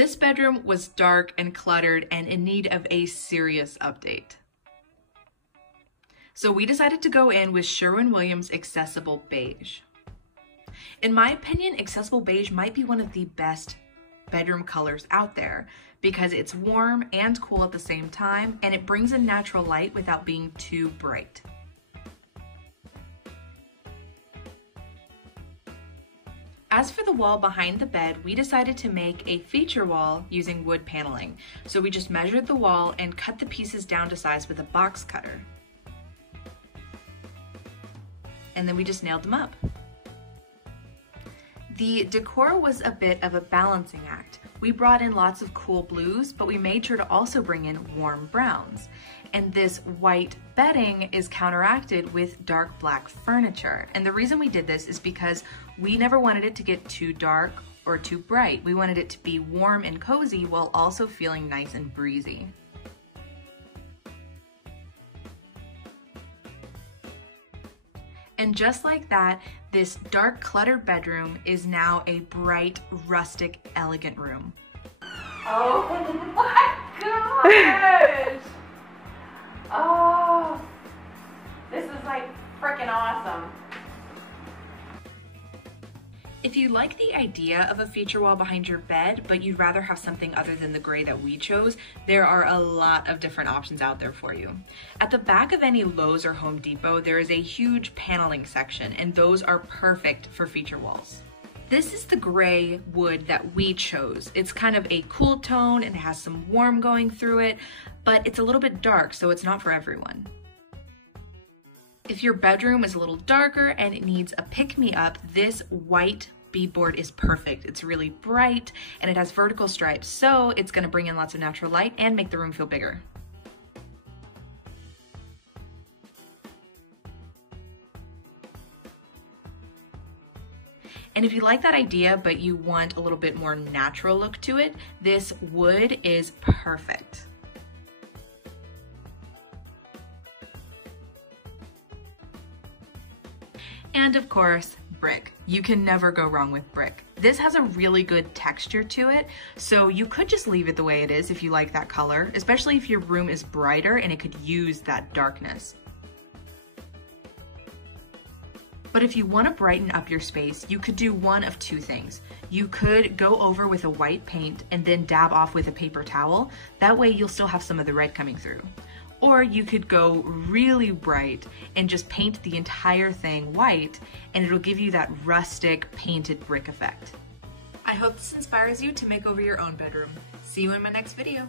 This bedroom was dark and cluttered and in need of a serious update. So we decided to go in with Sherwin-Williams Accessible Beige. In my opinion, Accessible Beige might be one of the best bedroom colors out there because it's warm and cool at the same time, and it brings in natural light without being too bright. As for the wall behind the bed, we decided to make a feature wall using wood paneling. So we just measured the wall and cut the pieces down to size with a box cutter. And then we just nailed them up. The decor was a bit of a balancing act. We brought in lots of cool blues, but we made sure to also bring in warm browns. And this white bedding is counteracted with dark black furniture. And the reason we did this is because we never wanted it to get too dark or too bright. We wanted it to be warm and cozy while also feeling nice and breezy. And just like that, this dark, cluttered bedroom is now a bright, rustic, elegant room. Oh my gosh! Oh, this is like freaking awesome. If you like the idea of a feature wall behind your bed, but you'd rather have something other than the gray that we chose, there are a lot of different options out there for you. At the back of any Lowe's or Home Depot, there is a huge paneling section, and those are perfect for feature walls. This is the gray wood that we chose. It's kind of a cool tone and it has some warm going through it, but it's a little bit dark, so it's not for everyone. If your bedroom is a little darker and it needs a pick-me-up, this white beadboard is perfect. It's really bright and it has vertical stripes, so it's gonna bring in lots of natural light and make the room feel bigger. And if you like that idea, but you want a little bit more natural look to it, this wood is perfect. And of course, brick. You can never go wrong with brick. This has a really good texture to it, so you could just leave it the way it is if you like that color, especially if your room is brighter and it could use that darkness. But if you want to brighten up your space, you could do one of two things. You could go over with a white paint and then dab off with a paper towel. That way you'll still have some of the red coming through. Or you could go really bright and just paint the entire thing white, and it'll give you that rustic painted brick effect. I hope this inspires you to make over your own bedroom. See you in my next video.